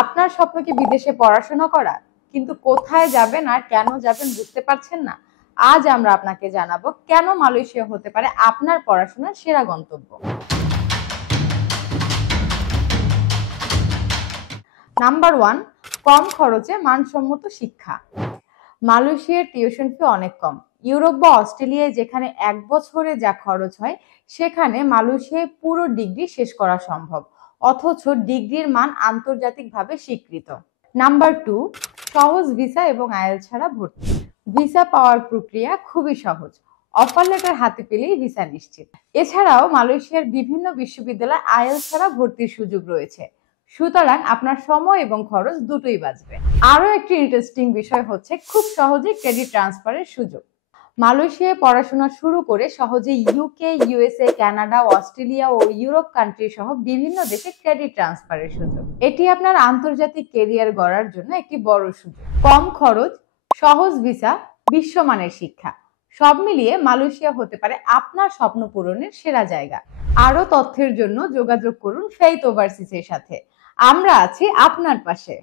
আপনার স্বপ্ন কি বিদেশে পড়াশোনা করা, কিন্তু কোথায় যাবেন আর কেন যাবেন বুঝতে পারছেন না? আজ আমরা আপনাকে জানাবো কেন মালয়েশিয়া হতে পারে আপনার পড়াশোনার সেরা গন্তব্য। নাম্বার 1, কম খরচে মানসম্মত শিক্ষা। মালয়েশিয়ার টিউশন ফি অনেক কম। ইউরোপ বা অস্ট্রেলিয়ায় যেখানে 1 বছরে যা খরচ হয়, সেখানে মালয়েশিয়ায় পুরো ডিগ্রি শেষ করা সম্ভব, অথচ ডিগ্রির মান আন্তর্জাতিকভাবে স্বীকৃত। নাম্বার 2, সহজ ভিসা এবং আইএলটিএস ছাড়া ভর্তি। ভিসা পাওয়ার প্রক্রিয়া খুবই সহজ, অফার লেটার হাতে পেলেই ভিসা নিশ্চিত। এছাড়াও মালয়েশিয়ার বিভিন্ন বিশ্ববিদ্যালয়ে আইএলটিএস ছাড়া ভর্তির সুযোগ রয়েছে, সুতরাং আপনার সময় এবং খরচ দুটোই বাঁচবে। আরো একটি ইন্টারেস্টিং বিষয় হচ্ছে খুব সহজে ক্রেডিট ট্রান্সফারের সুযোগ। মালয়েশিয়ায় পড়াশোনা শুরু করে সহজে ইউকে, ইউএসএ, কানাডা, অস্ট্রেলিয়া ও ইউরোপ কান্ট্রি সহ বিভিন্ন দেশে ক্রেডিট ট্রান্সফারের সুযোগ। এটি আপনার আন্তর্জাতিক ক্যারিয়ার গড়ার জন্য একটি বড় সুযোগ। কম খরচ, সহজ ভিসা, বিশ্বমানের শিক্ষা, সব মিলিয়ে মালয়েশিয়া হতে পারে আপনার স্বপ্ন পূরণের সেরা জায়গা। আরো তথ্যের জন্য যোগাযোগ করুন ফেইথ ওভারসিজের সাথে। আমরা আছি আপনার পাশে।